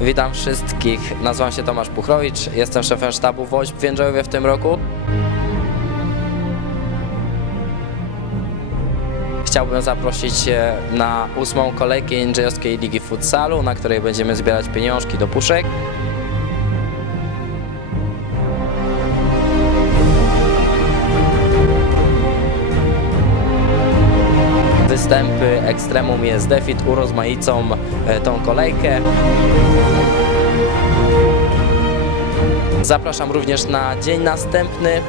Witam wszystkich. Nazywam się Tomasz Puchrowicz. Jestem szefem sztabu WOŚP w Jędrzejowie w tym roku. Chciałbym zaprosić na ósmą kolejkę Jędrzejowskiej Ligi Futsalu, na której będziemy zbierać pieniążki do puszek. Występy Ekstremum jest Defit urozmaicą e, tą kolejkę. Zapraszam również na dzień następny.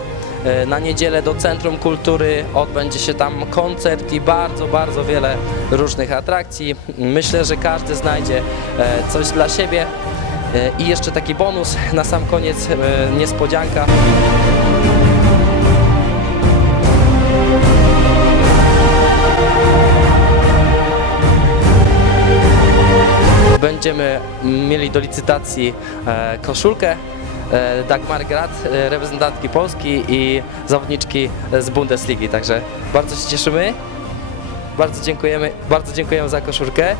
e, Na niedzielę do Centrum Kultury odbędzie się tam koncert i bardzo, bardzo wiele różnych atrakcji. Myślę, że każdy znajdzie e, coś dla siebie. I jeszcze taki bonus na sam koniec, e, Będziemy mieli do licytacji e, koszulkę e, Dagmar Grad, e, reprezentantki Polski i zawodniczki z Bundesligi. Także bardzo się cieszymy. Bardzo dziękujemy, bardzo dziękujemy za koszulkę.